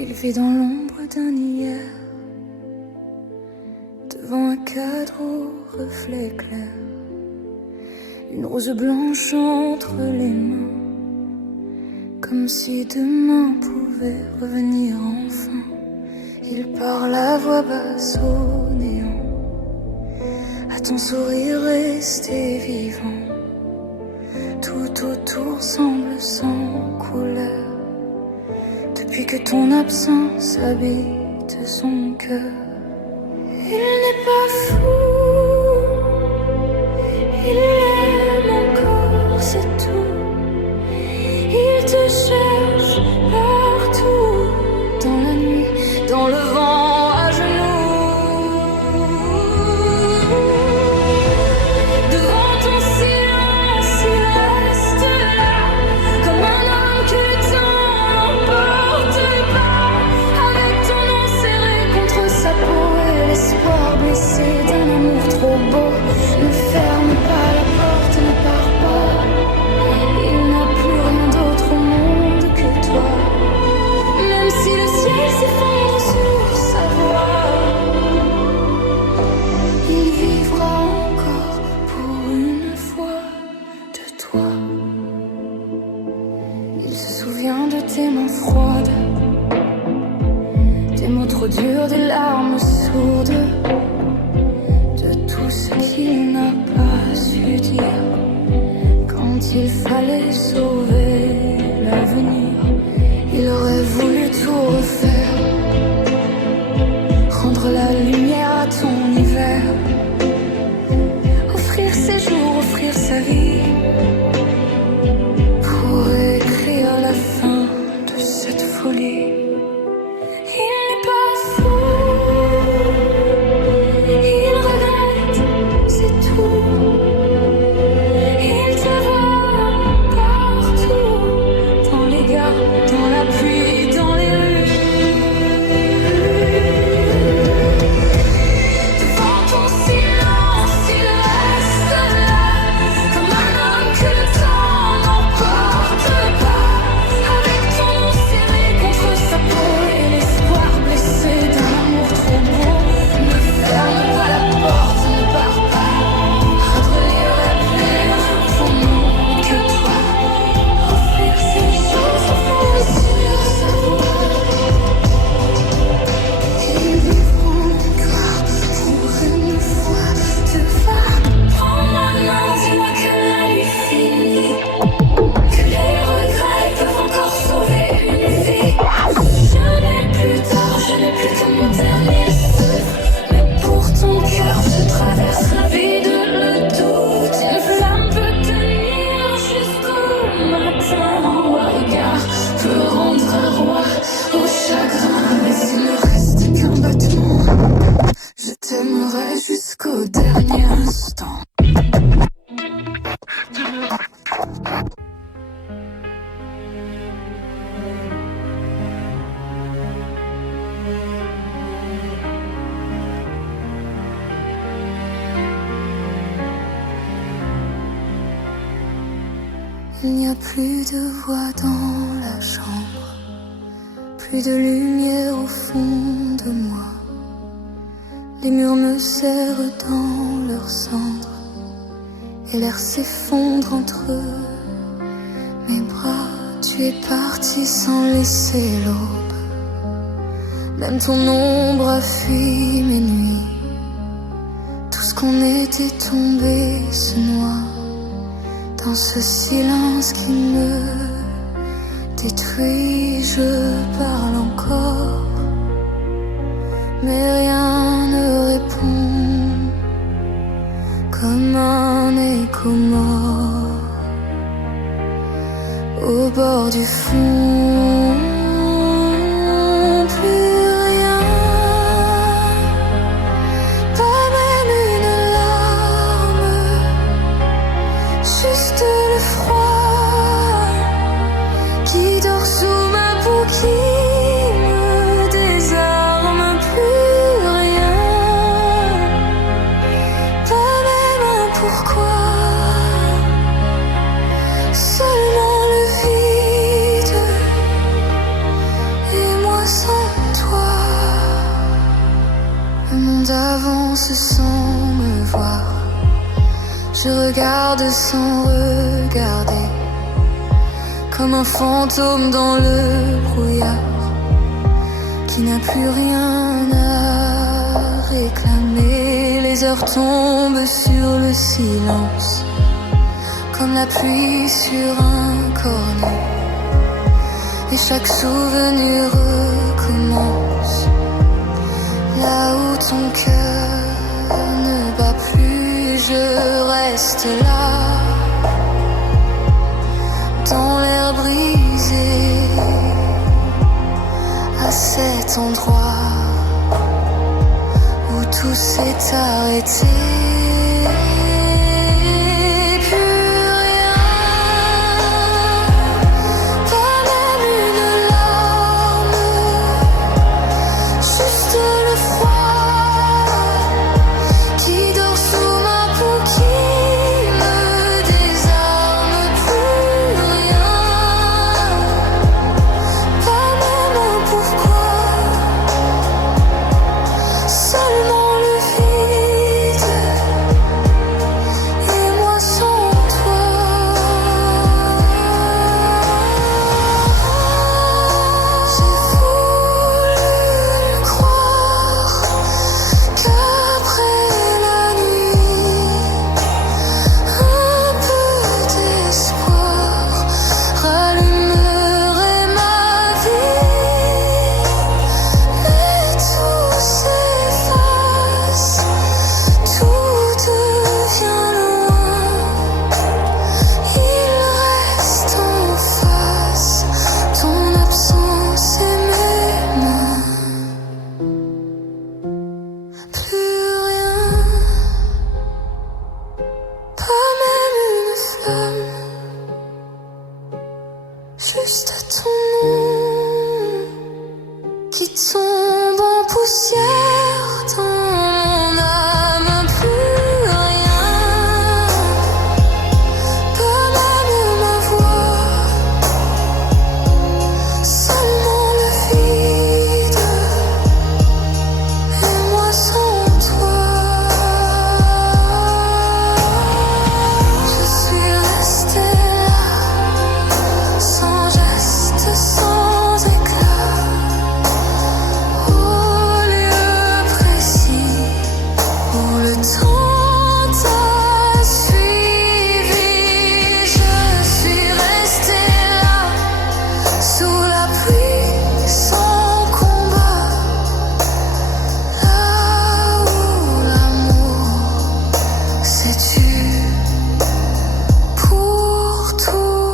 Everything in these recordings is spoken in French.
Il vit dans l'ombre d'un hier, devant un cadre au reflet clair, une rose blanche entre les mains, comme si demain pouvait revenir enfin. Il parle à voix basse au néant, à ton sourire resté vivant. Tout autour semble sans couleur, depuis que ton absence habite son cœur. Il n'est pas fou, il l'aime encore, c'est tout. Il te cherche partout, dans la nuit, dans le vent, à genoux. Devant ton silence, il reste là, comme un homme que le temps n'emporte pas. Avec ton nom serré contre sa peau et l'espoir blessé d'un amour trop beau. Ne ferme pas la porte, ne pars pas. Il n'a plus rien d'autre au monde que toi. Même si le ciel s'effondre sur sa voix, il vivra encore pour une fois de toi. Il se souvient de tes mains froides, des mots trop durs, des larmes sourdes, de tout ce qu'il n'a pas su dire quand il fallait sauver l'avenir. Il aurait voulu tout refaire, rendre la lumière à ton hiver, offrir ses jours, offrir sa vie, pour écrire la fin de cette folie. Il n'est pas fou, il regrette, c'est tout. Il te voit partout, dans les gares, dans la pluie, dans les rues. Devant ton silence, il reste là, comme un homme que le temps n'emporte pas. Avec ton nom serré contre sa peau et l'espoir blessé d'un amour trop beau. Ne ferme pas la porte, ne pars pas. Revenir plus au nom que toi. Offrir ces choses, offrir sur sa voix. Ils vivront encore pour une fois de fois. Prends ma main, dis-moi que la nuit finit, que les regrets peuvent encore sauver une vie. Je n'ai plus tard, je n'ai plus que mon dernier souffle, mais pour ton cœur je traverse la vide, le doute. Une flamme peut tenir jusqu'au matin, un regard peut rendre un roi au chagrin, mais il ne reste qu'un battement. Je t'aimerai jusqu'au dernier instant. Il n'y a plus de voix dans la chambre, plus de lumière au fond de moi. Les murs me serrent dans leurs cendres et l'air s'effondre entre mes bras. Tu es parti sans laisser l'aube, même ton ombre a fui mes nuits. Tout ce qu'on était tombé se noie dans ce silence qui me détruit. Je parle encore, mais rien ne répond, comme un écho mort au bord du fond. Plus rien, pas même une larme, juste le froid qui dort sous ma peau, qui me désarme. Plus rien, pas même un pourquoi, seulement le vide. avance sans me voir. Je regarde sans regarder, comme un fantôme dans le brouillard qui n'a plus rien à réclamer. Les heures tombent sur le silence, comme la pluie sur un cornet, et chaque souvenir recommence là où ton cœur ne bat plus. Je reste là, dans l'air brisé, à cet endroit où tout s'est arrêté. Juste ton nom qui tombe en poussière dans mon âme. Plus rien, pas même ma voix, seulement le vide et moi sans toi. Je suis restée là, sans geste, sans éclat, au lieu précis où le temps t'a suivi. Je suis restée là, sous la pluie, sans combat, là où l'amour s'est tué pour toujours.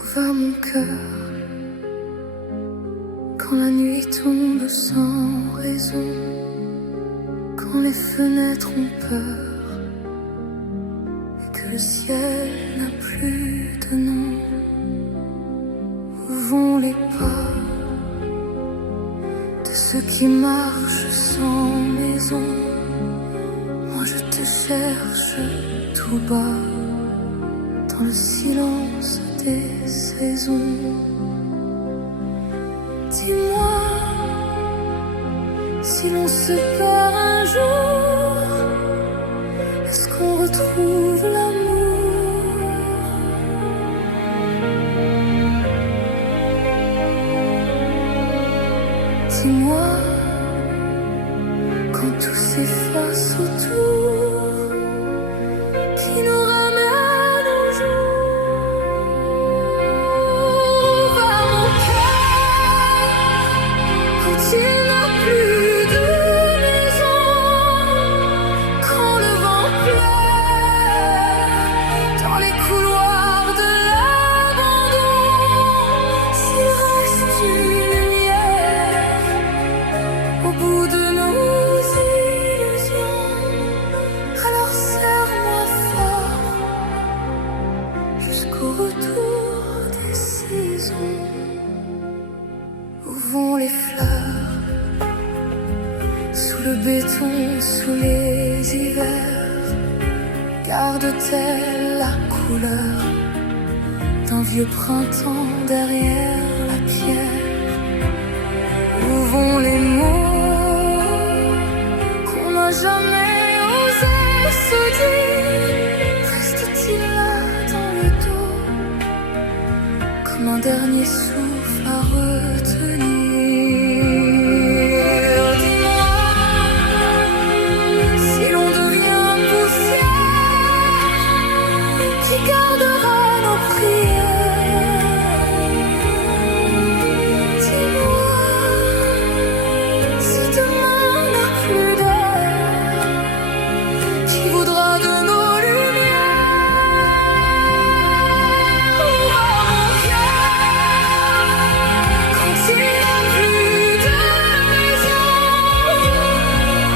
Où va mon cœur quand la nuit tombe sans raison, quand les fenêtres ont peur et que le ciel n'a plus de nom? Où vont les pas de ceux qui marchent sans maison? Moi je te cherche tout bas, dans le silence des saisons. Dis-moi, si l'on se perd un jour, est-ce qu'on retrouve l'amour? Dis-moi, quand tout s'efface autour, qui nous ramène au jour? Où va mon cœur quand il n'a plus de maison, quand le vent pleure dans les couloirs de l'abandon? S'il reste une lumière au bout de nos illusions, alors serre-moi fort jusqu'au retour des saisons. Où les fleurs, sous le béton, sous les hivers, garde-t-elle la couleur d'un vieux printemps derrière la pierre? Où vont les mots qu'on n'a jamais osé se dire? Reste-t-il là dans le dos, comme un dernier souffle à retenir? Dis-moi si l'on devient poussière, qui gardera nos prières? Dis-moi si demain n'a plus d'air, qui voudra de nos lumières? Où va mon cœur quand il n'y a plus de maison,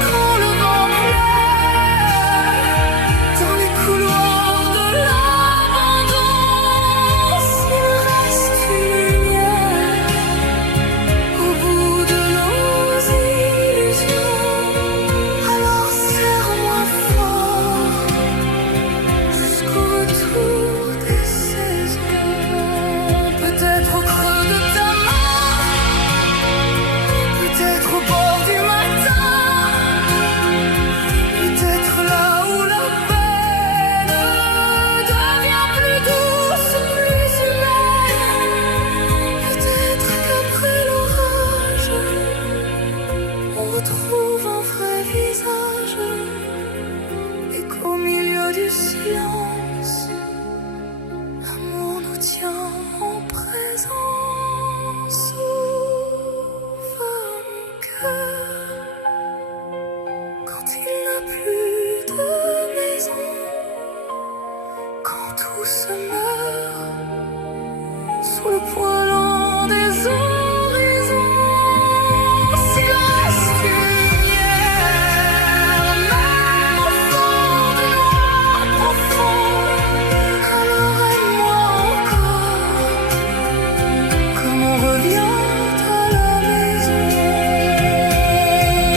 quand le vent pleure dans les couloirs de l'abandon? S'il reste une lumière au bout de nos illusions, alors serre-moi fort jusqu'au retour des saisons. Peut-être au creux de ta main, peut-être au bord du matin, peut-être là où la peine devient plus douce, plus humaine. Peut-être qu'après l'orage, on retrouve un vrai visage, et qu'au milieu du silence, l'amour nous tient en présence. Où va mon cœur quand il n'a plus de maison, quand tout se meurt sous le poids lent des horizons? S'il reste une lumière, même au fond des noirs profonds, alors aime-moi encore, comme on revient à la maison.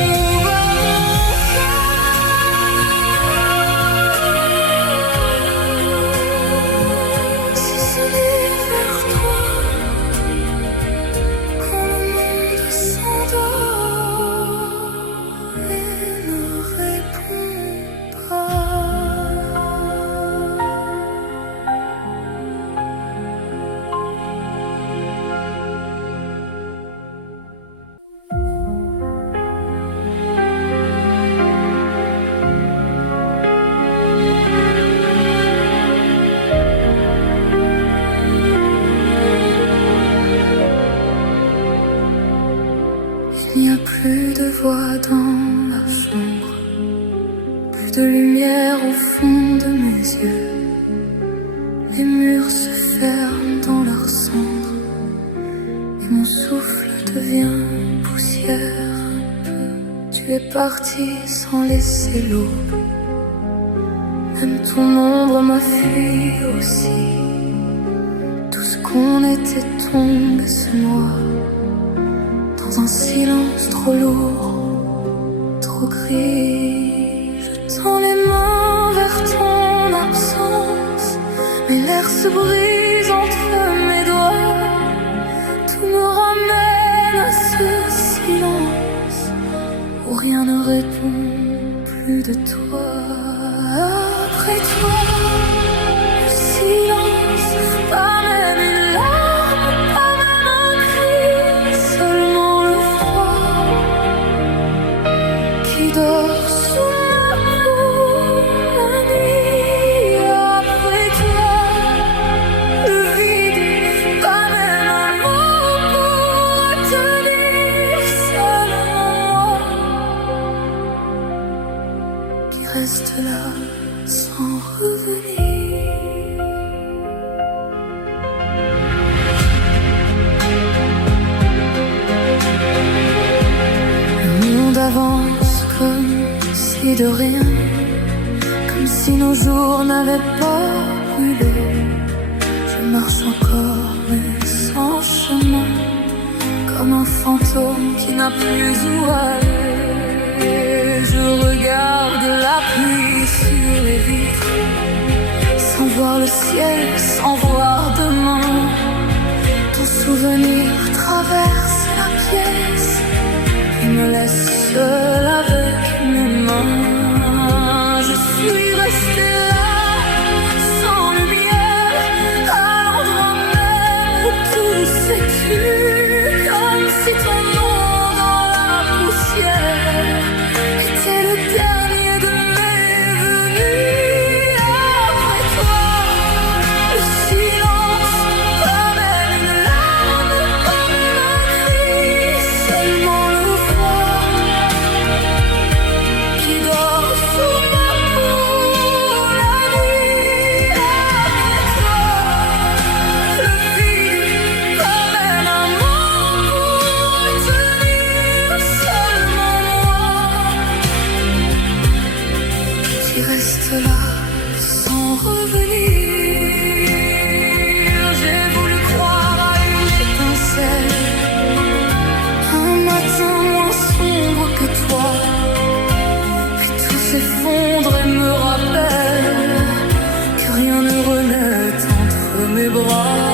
Où va mon cœur si ce n'est vers toi, quand le monde s'endort et ne répond pas? Il n'y a plus de voix dans la chambre, plus de lumière au fond de mes yeux. Les murs se ferment dans leur cendre, et mon souffle devient poussière un peu. Tu es parti sans laisser l'aube, même ton ombre m'a fui aussi. Tout ce qu'on était tombe et se noie dans un silence trop lourd, trop gris. Je tends les mains vers ton absence, mais l'air se brise entre mes doigts. Tout me ramène à ce silence où rien ne répond plus de toi. Après toi, le silence, pas même une larme, pas même un cri, seulement le froid qui dort sous ma peau la nuit. Après toi, le vide, pas même un mot pour tenir, seulement moi qui reste là sans revenir. Le monde avance comme si de rien, comme si nos jours n'avaient pas brûlé. Je marche encore mais sans chemin, comme un fantôme qui n'a plus où aller. Je regarde la pluie sur les vitres, sans voir le ciel, sans voir demain. Ton souvenir traverse la pièce et me laisse seul avec mes mains. Je suis restée là, sans lumière, à l'endroit même où tout s'est tu, comme si ton nom dans la poussière était le dernier de mes venus. Après toi, le silence ramène une larme comme un cri, seulement le froid qui dort sous ma peau la nuit. Après toi, le vide ramène un mot pour tenir, seulement moi qui reste là sans revenir. J'ai voulu croire à une étincelle, un matin moins sombre que toi, puis tout s'effondre et me rappelle que rien ne renaît entre mes bras.